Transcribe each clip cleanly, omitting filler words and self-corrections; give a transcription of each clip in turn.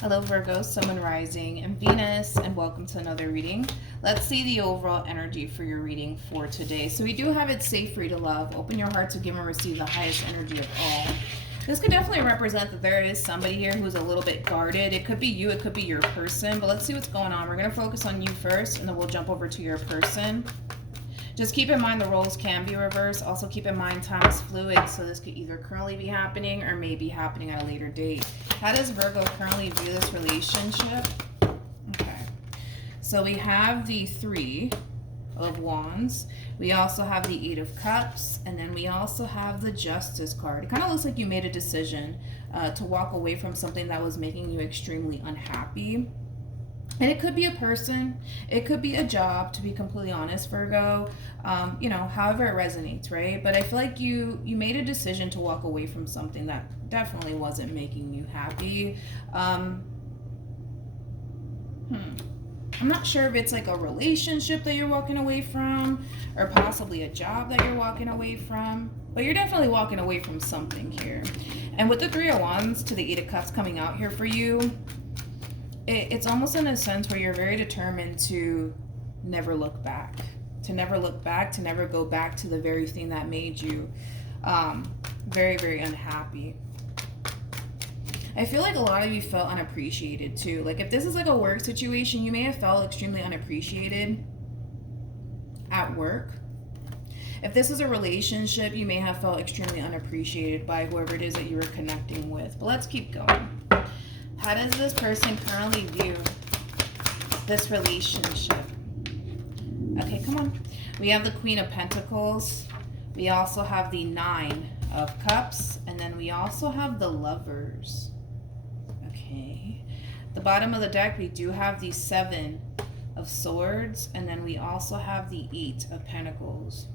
Hello Virgo, Sun, Moon, Rising, and Venus, and welcome to another reading. Let's see the overall energy for your reading for today. So we do have it safe, free to love. Open your heart to give and receive the highest energy of all. This could definitely represent that there is somebody here who's a little bit guarded. It could be you, it could be your person, but let's see what's going on. We're going to focus on you first, and then we'll jump over to your person. Just keep in mind the roles can be reversed. Also keep in mind time is fluid, so this could either currently be happening or may be happening at a later date. How does Virgo currently view this relationship? Okay. So we have the Three of Wands. We also have the Eight of Cups. And then we also have the Justice card. It kind of looks like you made a decision to walk away from something that was making you extremely unhappy. And it could be a person, it could be a job, to be completely honest, Virgo, however it resonates, right? But I feel like you made a decision to walk away from something that definitely wasn't making you happy. I'm not sure if it's like a relationship that you're walking away from, or possibly a job that you're walking away from, but you're definitely walking away from something here. And with the Three of Wands to the Eight of Cups coming out here for you, it's almost in a sense where you're very determined to never look back, to never go back to the very thing that made you very, very unhappy. I feel like a lot of you felt unappreciated too. Like if this is like a work situation, you may have felt extremely unappreciated at work. If this is a relationship, you may have felt extremely unappreciated by whoever it is that you were connecting with. But let's keep going. How does this person currently view this relationship? Okay, come on. We have the Queen of Pentacles. We also have the Nine of Cups. And then we also have the Lovers. Okay. The bottom of the deck, we do have the Seven of Swords. And then we also have the Eight of Pentacles.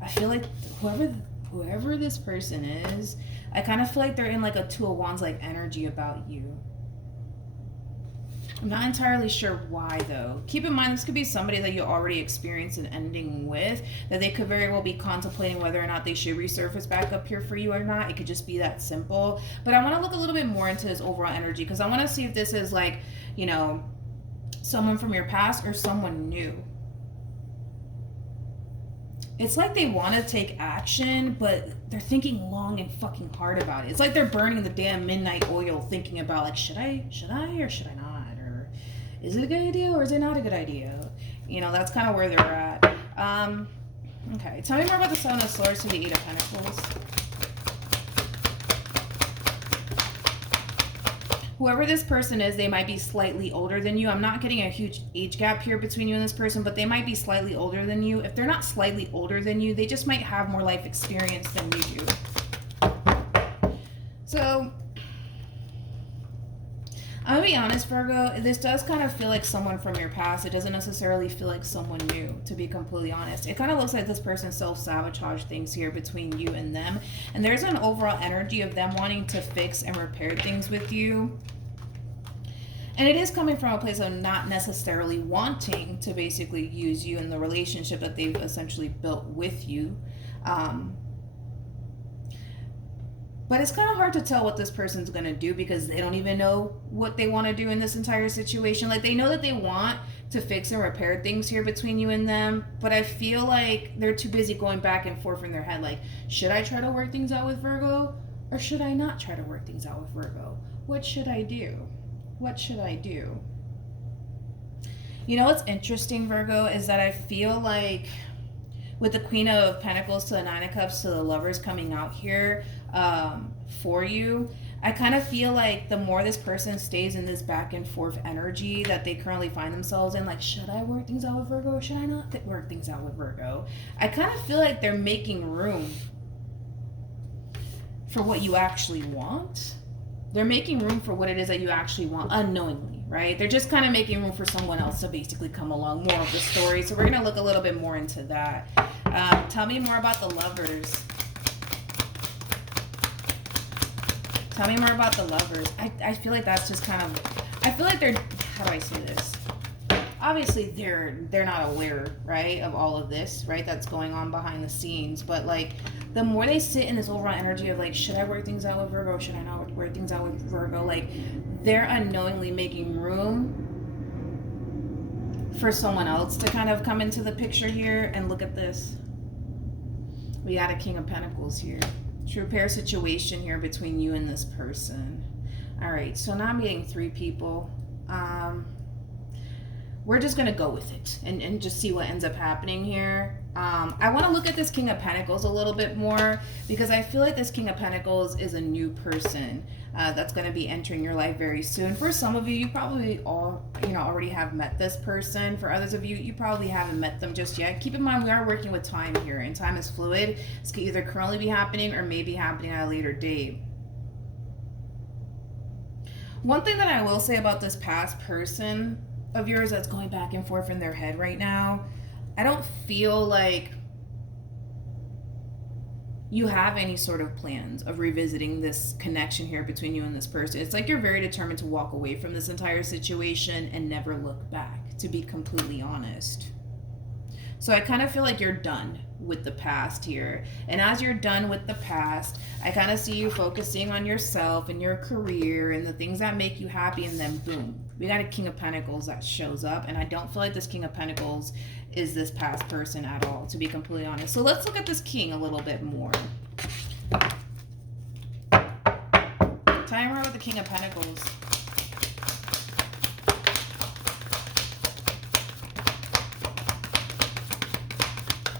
I feel like whoever this person is, I kind of feel like they're in like a Two of Wands like energy about you. I'm not entirely sure why though. Keep in mind this could be somebody that you already experienced an ending with, that they could very well be contemplating whether or not they should resurface back up here for you or not. It could just be that simple. But I want to look a little bit more into this overall energy because I want to see if this is like, someone from your past or someone new. It's like they want to take action, but they're thinking long and fucking hard about it. It's like they're burning the damn midnight oil thinking about like, should I or should I not? Or is it a good idea or is it not a good idea? That's kind of where they're at. Okay, tell me more about the Seven of Swords to the Eight of Pentacles. Whoever this person is, they might be slightly older than you. I'm not getting a huge age gap here between you and this person, but they might be slightly older than you. If they're not slightly older than you, they just might have more life experience than you do. So, I'm going to be honest, Virgo, this does kind of feel like someone from your past. It doesn't necessarily feel like someone new, to be completely honest. It kind of looks like this person self-sabotaged things here between you and them. And there's an overall energy of them wanting to fix and repair things with you. And it is coming from a place of not necessarily wanting to basically use you in the relationship that they've essentially built with you. But it's kind of hard to tell what this person's going to do because they don't even know what they want to do in this entire situation. Like, they know that they want to fix and repair things here between you and them, but I feel like they're too busy going back and forth in their head. Like, should I try to work things out with Virgo or should I not try to work things out with Virgo? What should I do? What should I do? What's interesting, Virgo, is that I feel like with the Queen of Pentacles to the Nine of Cups to the Lovers coming out here for you, I kind of feel like the more this person stays in this back and forth energy that they currently find themselves in, like, should I work things out with Virgo or should I not work things out with Virgo? I kind of feel like they're making room for what you actually want. They're making room for what it is that you actually want unknowingly, right? They're just kind of making room for someone else to basically come along. More of the story. So we're going to look a little bit more into that. Tell me more about the Lovers. Tell me more about the Lovers. I feel like that's just kind of, I feel like they're, how do I say this? Obviously they're not aware, right, of all of this, right, that's going on behind the scenes. But like the more they sit in this overall energy of like, should I work things out with Virgo? Should I not work things out with Virgo? Like, they're unknowingly making room for someone else to kind of come into the picture here. And look at this. We got a King of Pentacles here. True pair situation here between you and this person. All right, so now I'm getting 3 people. We're just gonna go with it and just see what ends up happening here. I want to look at this King of Pentacles a little bit more, because I feel like this King of Pentacles is a new person that's going to be entering your life very soon. For some of you, you probably already have met this person. For others of you, you probably haven't met them just yet. Keep in mind, we are working with time here, and time is fluid. This could either currently be happening or may be happening at a later date. One thing that I will say about this past person of yours that's going back and forth in their head right now, I don't feel like you have any sort of plans of revisiting this connection here between you and this person. It's like you're very determined to walk away from this entire situation and never look back, to be completely honest. So I kind of feel like you're done with the past here. And as you're done with the past, I kind of see you focusing on yourself and your career and the things that make you happy, and then boom, we got a King of Pentacles that shows up. And I don't feel like this King of Pentacles is this past person at all, to be completely honest. So let's look at this King a little bit more. Time around with the King of Pentacles.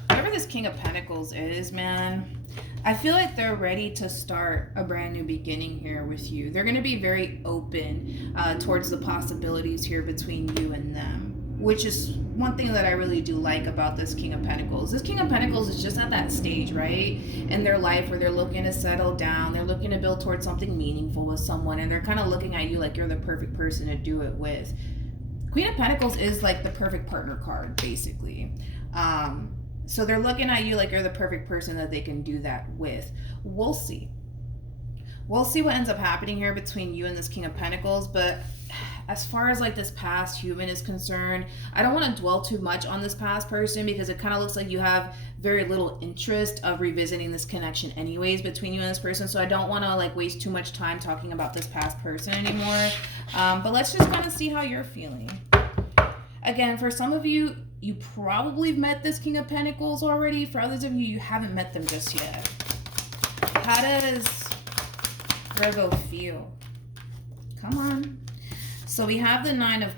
Whatever this King of Pentacles is, man, I feel like they're ready to start a brand new beginning here with you. They're going to be very open towards the possibilities here between you and them, which is one thing that I really do like about this King of Pentacles. This King of Pentacles is just at that stage, right, in their life where they're looking to settle down. They're looking to build towards something meaningful with someone, and they're kind of looking at you like you're the perfect person to do it with. Queen of Pentacles is like the perfect partner card, basically. So they're looking at you like you're the perfect person that they can do that with. We'll see. We'll see what ends up happening here between you and this King of Pentacles. But as far as like this past human is concerned, I don't want to dwell too much on this past person, because it kind of looks like you have very little interest of revisiting this connection anyways between you and this person. So I don't want to like waste too much time talking about this past person anymore. But let's just kind of see how you're feeling. Again, for some of you, you probably met this King of Pentacles already. For others of you, you haven't met them just yet. How does Virgo feel? Come on. So we have the 9 of...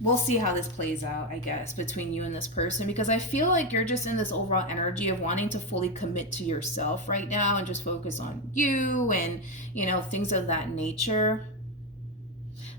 We'll see how this plays out, I guess, between you and this person, because I feel like you're just in this overall energy of wanting to fully commit to yourself right now and just focus on you and, things of that nature.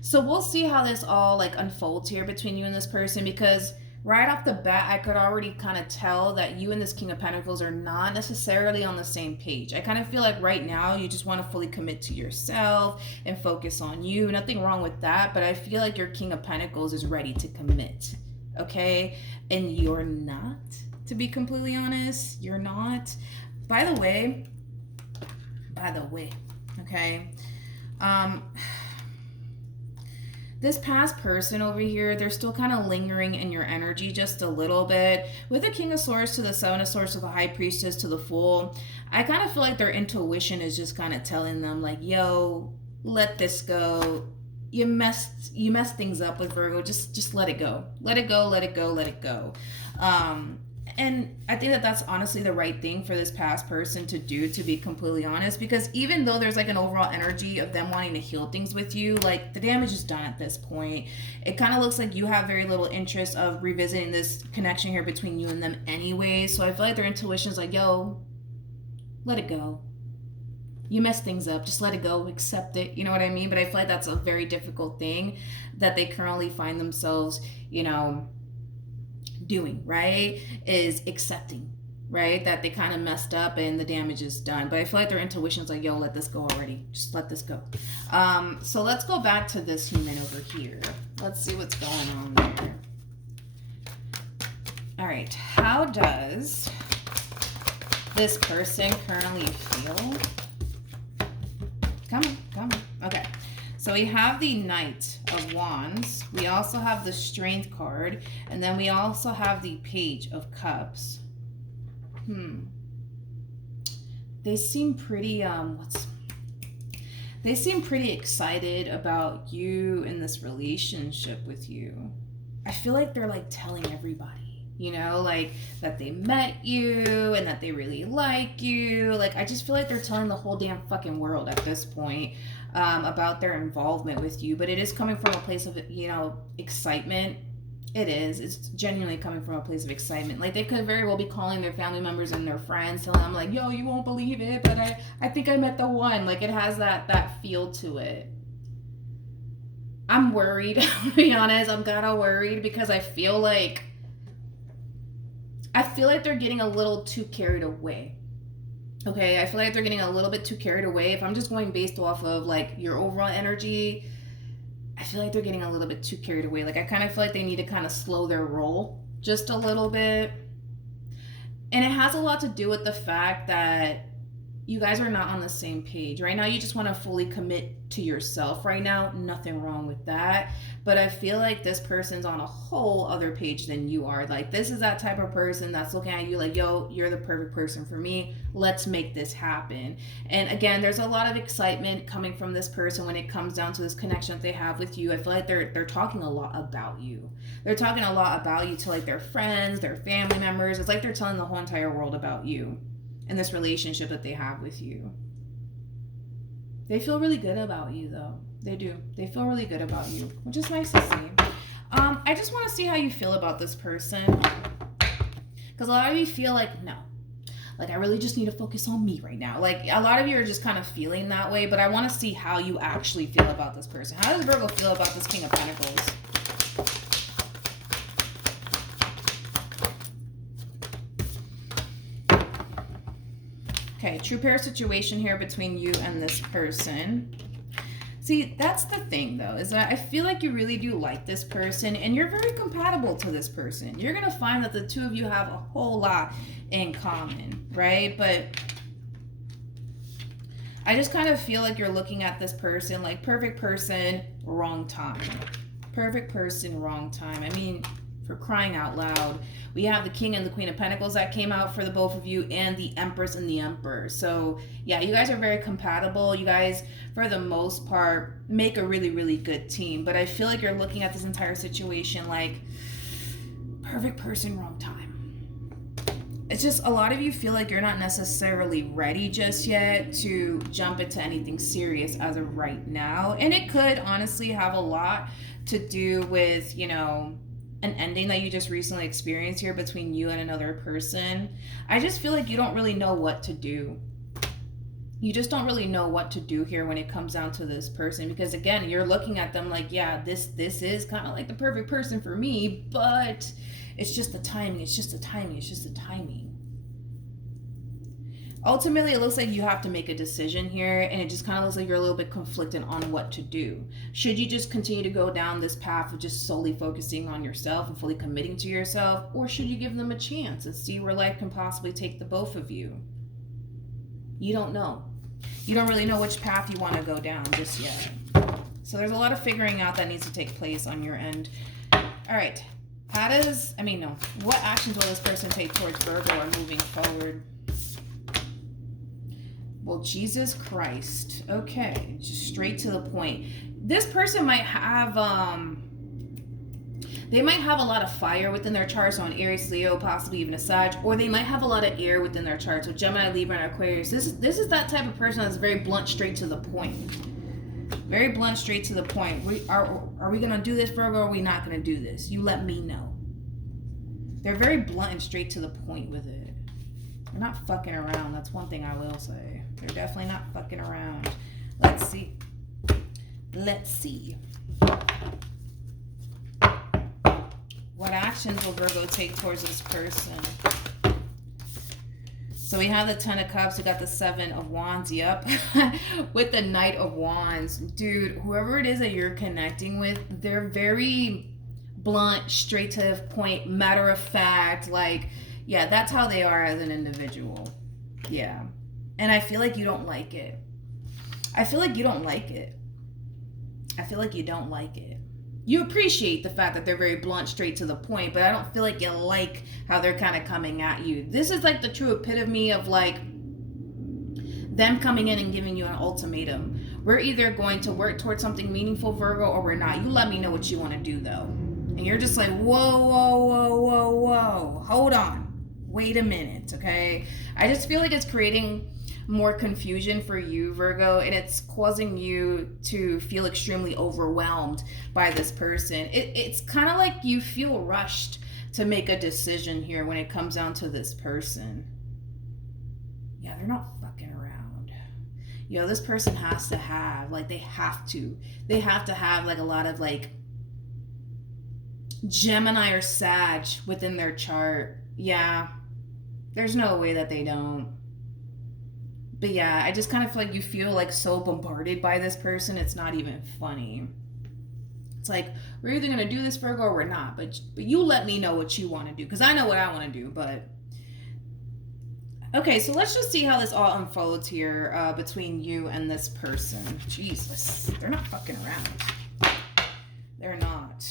So we'll see how this all like unfolds here between you and this person, because right off the bat, I could already kind of tell that you and this King of Pentacles are not necessarily on the same page. I kind of feel like right now you just want to fully commit to yourself and focus on you. Nothing wrong with that, but I feel like your King of Pentacles is ready to commit, okay? And you're not, to be completely honest. You're not. By the way, okay? This past person over here, they're still kind of lingering in your energy just a little bit. With the King of Swords to the 7 of Swords to the High Priestess to the Fool, I kind of feel like their intuition is just kind of telling them like, yo, let this go. You messed things up with Virgo. Just let it go. Let it go, let it go, let it go. And I think that that's honestly the right thing for this past person to do, to be completely honest, because even though there's like an overall energy of them wanting to heal things with you, like the damage is done at this point. It kind of looks like you have very little interest of revisiting this connection here between you and them anyway. So I feel like their intuition is like, yo, let it go. You messed things up. Just let it go. Accept it. You know what I mean? But I feel like that's a very difficult thing that they currently find themselves, doing, right, is accepting, right, that they kind of messed up and the damage is done. But I feel like their intuition's like, yo, let this go already. Just let this go. So let's go back to this human over here. Let's see what's going on there. All right, how does this person currently feel? Come on. Okay. So we have the Knight of Wands. We also have the Strength card. And then we also have the Page of Cups. they seem pretty, they seem pretty excited about you in this relationship with you. I feel like they're like telling everybody, you know, like that they met you and that they really like you. Like, I just feel like they're telling the whole damn fucking world at this point about their involvement with you. But it is coming from a place of, you know, excitement. It is. It's genuinely coming from a place of excitement. Like, they could very well be calling their family members and their friends, telling them, like, yo, you won't believe it, but I think I met the one. Like, it has that feel to it. I'm worried, to be honest. I'm kind of worried because I feel like they're getting a little too carried away. Okay, I feel like they're getting a little bit too carried away. If I'm just going based off of, like, your overall energy, I feel like they're getting a little bit too carried away. Like, I kind of feel like they need to kind of slow their roll just a little bit. And it has a lot to do with the fact that you guys are not on the same page. Right now, you just want to fully commit to yourself right now. Nothing wrong with that. But I feel like this person's on a whole other page than you are. Like, this is that type of person that's looking at you like, yo, you're the perfect person for me. Let's make this happen. And again, there's a lot of excitement coming from this person when it comes down to this connection that they have with you. I feel like they're talking a lot about you. They're talking a lot about you to, like, their friends, their family members. It's like they're telling the whole entire world about you and this relationship that they have with you. They feel really good about you, though. They do. They feel really good about you, which is nice to see. I just want to see how you feel about this person. Because a lot of you feel like, no. Like, I really just need to focus on me right now. Like, a lot of you are just kind of feeling that way, but I want to see how you actually feel about this person. How does Virgo feel about this King of Pentacles? Okay, true pair situation here between you and this person. See, that's the thing, though, is that I feel like you really do like this person, and you're very compatible to this person. You're going to find that the two of you have a whole lot in common, right? But I just kind of feel like you're looking at this person like perfect person, wrong time. Perfect person, wrong time. I mean, for crying out loud. We have the King and the Queen of Pentacles that came out for the both of you, and the Empress and the Emperor. So yeah, you guys are very compatible. You guys, for the most part, make a really, really good team. But I feel like you're looking at this entire situation like perfect person, wrong time. It's just a lot of you feel like you're not necessarily ready just yet to jump into anything serious as of right now. And it could honestly have a lot to do with, you know, an ending that you just recently experienced here between you and another person. I just feel like you don't really know what to do. You just don't really know what to do here when it comes down to this person, because again, you're looking at them like, yeah, this is kind of like the perfect person for me, but it's just the timing. It's just the timing. It's just the timing. Ultimately, it looks like you have to make a decision here, and it just kind of looks like you're a little bit conflicted on what to do. Should you just continue to go down this path of just solely focusing on yourself and fully committing to yourself, or should you give them a chance and see where life can possibly take the both of you? You don't know. You don't really know which path you want to go down just yet. So there's a lot of figuring out that needs to take place on your end. All right. What actions will this person take towards Virgo or moving forward? Well, Jesus Christ. Okay, just straight to the point. This person might have, they might have a lot of fire within their chart, so an Aries, Leo, possibly even a Sag, or they might have a lot of air within their chart, so Gemini, Libra, and Aquarius. This is that type of person that's very blunt, straight to the point. Very blunt, straight to the point. Are we going to do this, Virgo, or are we not going to do this? You let me know. They're very blunt and straight to the point with it. They're not fucking around. That's one thing I will say. They're definitely not fucking around. Let's see. Let's see. What actions will Virgo take towards this person? So we have the Ten of Cups. We got the Seven of Wands. Yep. With the Knight of Wands. Dude, whoever it is that you're connecting with, they're very blunt, straight to the point, matter of fact, like, yeah, that's how they are as an individual. Yeah. And I feel like you don't like it. I feel like you don't like it. I feel like you don't like it. You appreciate the fact that they're very blunt, straight to the point, but I don't feel like you like how they're kind of coming at you. This is like the true epitome of like them coming in and giving you an ultimatum. We're either going to work towards something meaningful, Virgo, or we're not. You let me know what you want to do, though. And you're just like, whoa. Hold on. Wait a minute, okay? I just feel like it's creating more confusion for you, Virgo, and it's causing you to feel extremely overwhelmed by this person. It's kind of like you feel rushed to make a decision here when it comes down to this person. Yeah, they're not fucking around. This person has to have, like, they have to have, like, a lot of, like, Gemini or Sag within their chart. Yeah, there's no way that they don't. But yeah, I just kind of feel like you feel, like, so bombarded by this person, it's not even funny. It's like, we're either going to do this, Virgo, or we're not. But you let me know what you want to do, because I know what I want to do, but... Okay, so let's just see how this all unfolds here between you and this person. Jesus, they're not fucking around. They're not.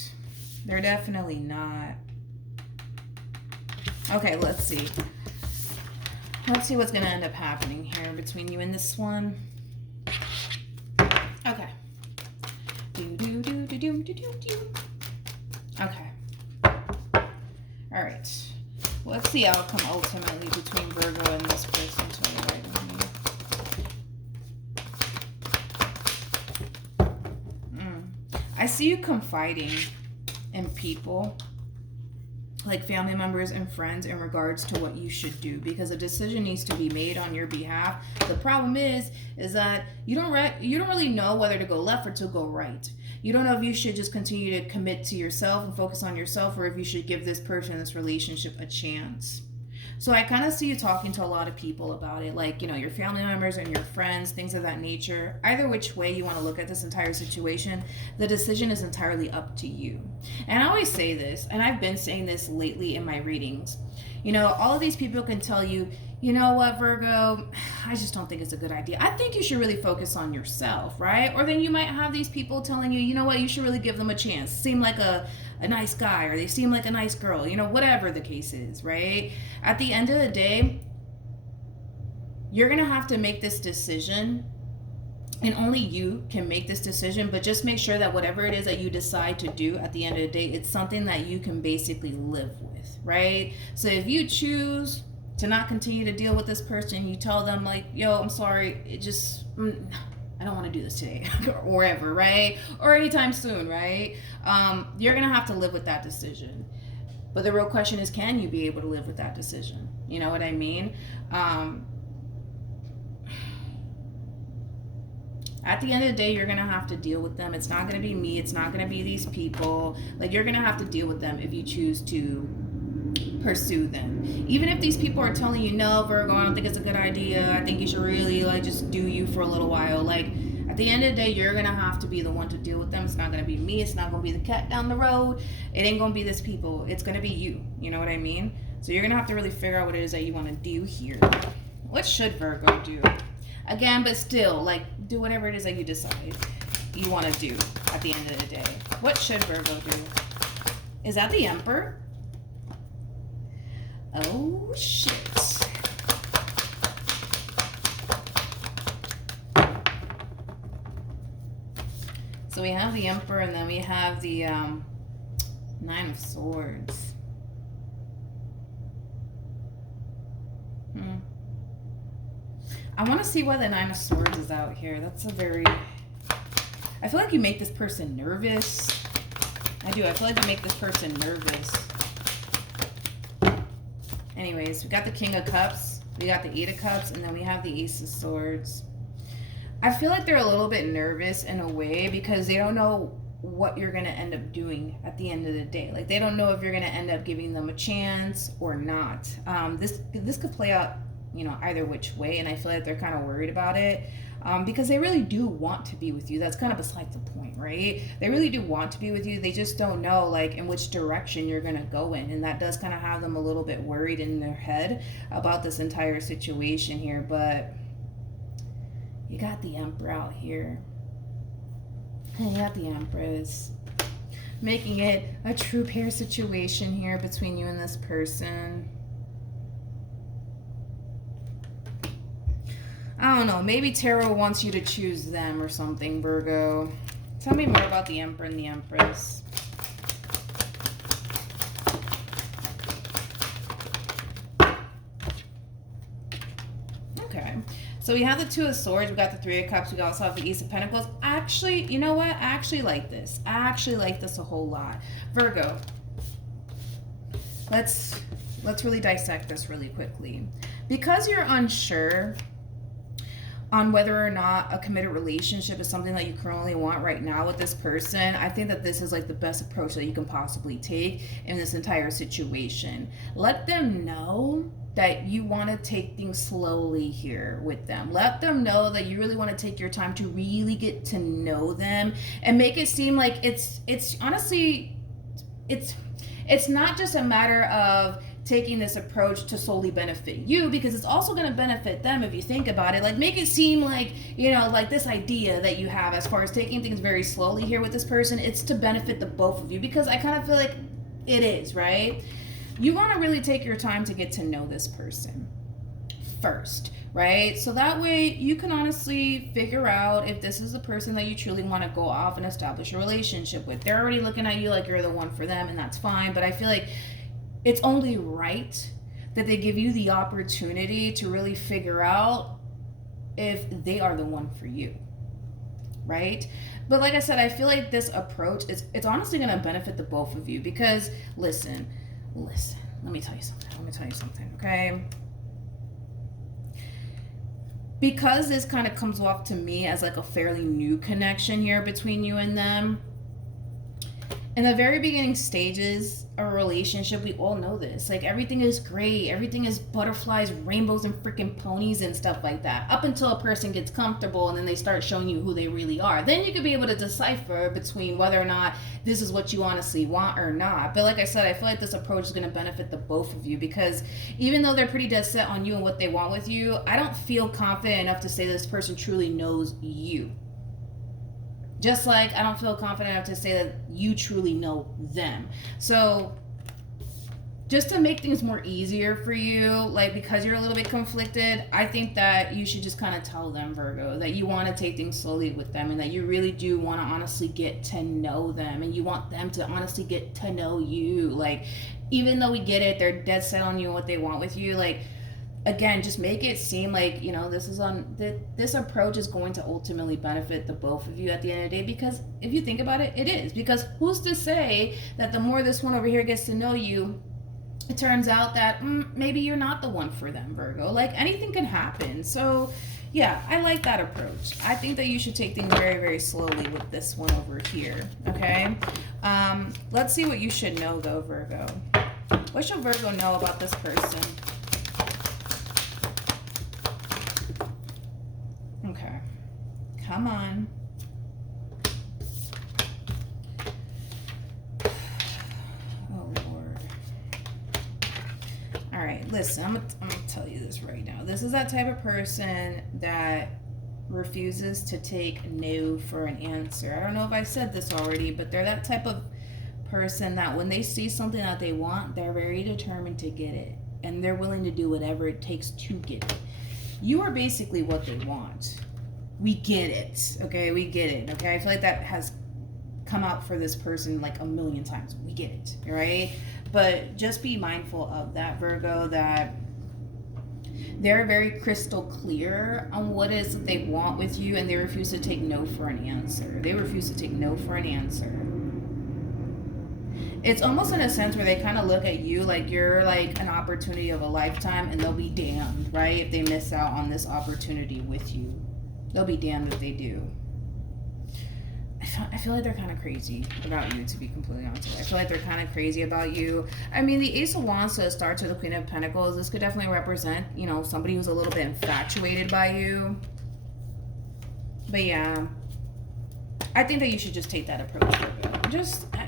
They're definitely not. Okay, let's see. Let's see what's going to end up happening here between you and this one. Okay. Okay. All right. Let's see the outcome ultimately between Virgo and this person. I see you confiding in people, like family members and friends, in regards to what you should do, because a decision needs to be made on your behalf. The problem is that you don't really know whether to go left or to go right. You don't know if you should just continue to commit to yourself and focus on yourself, or if you should give this person, this relationship, a chance. So I kind of see you talking to a lot of people about it, like, your family members and your friends, things of that nature. Either which way you want to look at this entire situation, the decision is entirely up to you. And I always say this, and I've been saying this lately in my readings. All of these people can tell you, you know what, Virgo, I just don't think it's a good idea. I think you should really focus on yourself, right? Or then you might have these people telling you, you know what, you should really give them a chance. Seem like a nice guy, or they seem like a nice girl, whatever the case is, right? At the end of the day, you're going to have to make this decision, and only you can make this decision, but just make sure that whatever it is that you decide to do at the end of the day, it's something that you can basically live with, right? So if you choose to not continue to deal with this person, you tell them, like, yo, I'm sorry, I don't want to do this today, or wherever, right? Or anytime soon, right? You're going to have to live with that decision. But the real question is, can you be able to live with that decision? You know what I mean? At the end of the day, you're going to have to deal with them. It's not going to be me. It's not going to be these people. Like, you're going to have to deal with them if you choose to pursue them. Even if these people are telling you, no, Virgo, I don't think it's a good idea. I think you should really, like, just do you for a little while. Like, at the end of the day, you're going to have to be the one to deal with them. It's not going to be me. It's not going to be the cat down the road. It ain't going to be this people. It's going to be you. You know what I mean? So you're going to have to really figure out what it is that you want to do here. What should Virgo do? Again, but still, like, do whatever it is that you decide you want to do at the end of the day. What should Virgo do? Is that the Emperor? Oh, shit. So we have the Emperor, and then we have the Nine of Swords. I want to see why the Nine of Swords is out here. That's a very... I feel like you make this person nervous. I do. I feel like you make this person nervous. Anyways, we got the King of Cups. We got the Eight of Cups. And then we have the Ace of Swords. I feel like they're a little bit nervous in a way because they don't know what you're going to end up doing at the end of the day. Like, they don't know if you're going to end up giving them a chance or not. This could play out, either which way, and I feel like they're kind of worried about it because they really do want to be with you. That's kind of beside the point, right? They really do want to be with you. They just don't know, like, in which direction you're going to go in, and that does kind of have them a little bit worried in their head about this entire situation here. But you got the Emperor out here. And you got the Empress. Making it a true pair situation here between you and this person. I don't don't know. Maybe tarot wants you to choose them or something, Virgo. Tell me more about the Emperor and the Empress. Okay. So we have the Two of Swords. We got the Three of Cups. We also have the Ace of Pentacles. Actually, you know what? I actually like this. I actually like this a whole lot. Virgo. Let's really dissect this really quickly. Because you're unsure on whether or not a committed relationship is something that you currently want right now with this person, I think that this is like the best approach that you can possibly take in this entire situation. Let them know that you want to take things slowly here with them. Let them know that you really want to take your time to really get to know them and make it seem like it's honestly, it's not just a matter of taking this approach to solely benefit you, because it's also going to benefit them if you think about it. Like, make it seem like, you know, like this idea that you have as far as taking things very slowly here with this person, it's to benefit the both of you, because I kind of feel like it is, right? You want to really take your time to get to know this person first, right? So that way you can honestly figure out if this is the person that you truly want to go off and establish a relationship with. They're already looking at you like you're the one for them, and that's fine, but I feel like it's only right that they give you the opportunity to really figure out if they are the one for you, right? But like I said, I feel like this approach it's honestly going to benefit the both of you, because listen, let me tell you something, okay? Because this kind of comes off to me as like a fairly new connection here between you and them. In the very beginning stages of a relationship, we all know this. Like, everything is great. Everything is butterflies, rainbows, and freaking ponies and stuff like that. Up until a person gets comfortable and then they start showing you who they really are. Then you could be able to decipher between whether or not this is what you honestly want or not. But like I said, I feel like this approach is going to benefit the both of you, because even though they're pretty dead set on you and what they want with you, I don't feel confident enough to say this person truly knows you. Just like I don't feel confident enough to say that you truly know them. So just to make things more easier for you, like, because you're a little bit conflicted, I think that you should just kind of tell them, Virgo, that you want to take things slowly with them, and that you really do want to honestly get to know them, and you want them to honestly get to know you. Like, even though we get it, they're dead set on you and what they want with you, like, again, just make it seem like, you know, this approach is going to ultimately benefit the both of you at the end of the day, because if you think about it, it is. Because who's to say that the more this one over here gets to know you, it turns out that maybe you're not the one for them, Virgo. Like, anything can happen. So yeah, I like that approach. I think that you should take things very, very slowly with this one over here, okay? Let's see what you should know though, Virgo. What should Virgo know about this person? Okay, come on. Oh, Lord. All right, listen, I'm gonna tell you this right now. This is that type of person that refuses to take no for an answer. I don't know if I said this already, but they're that type of person that when they see something that they want, they're very determined to get it. And they're willing to do whatever it takes to get it. You are basically what they want. We get it, okay? We get it, okay? I feel like that has come out for this person like a million times. We get it, right? But just be mindful of that, Virgo, that they're very crystal clear on what it is that they want with you, and they refuse to take no for an answer. They refuse to take no for an answer. It's almost in a sense where they kind of look at you like you're like an opportunity of a lifetime, and they'll be damned, right, if they miss out on this opportunity with you. They'll be damned if they do. I feel like they're kind of crazy about you, to be completely honest with you. I feel like they're kind of crazy about you. I mean, the Ace of Wands to the Star to the Queen of Pentacles, this could definitely represent, you know, somebody who's a little bit infatuated by you. But yeah, I think that you should just take that approach, Virgo.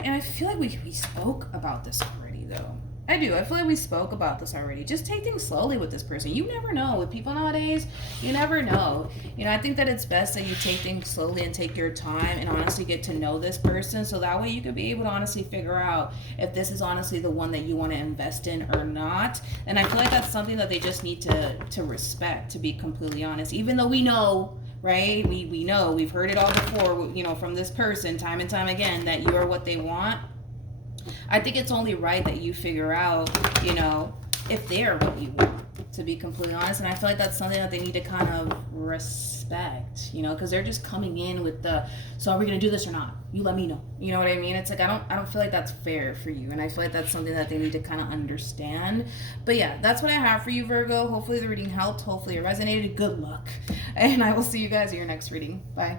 And I feel like we spoke about this already, though. I do. I feel like we spoke about this already. Just take things slowly with this person. You never know. With people nowadays, you never know. I think that it's best that you take things slowly and take your time and honestly get to know this person, so that way you could be able to honestly figure out if this is honestly the one that you want to invest in or not. And I feel like that's something that they just need to respect, to be completely honest. Even though we know, right? We know, we've heard it all before, from this person time and time again, that you are what they want. I think it's only right that you figure out, if they're what you want, to be completely honest. And I feel like that's something that they need to kind of respect, because they're just coming in with so are we going to do this or not? You let me know. You know what I mean? It's like, I don't feel like that's fair for you. And I feel like that's something that they need to kind of understand. But yeah, that's what I have for you, Virgo. Hopefully the reading helped. Hopefully it resonated. Good luck. And I will see you guys in your next reading. Bye.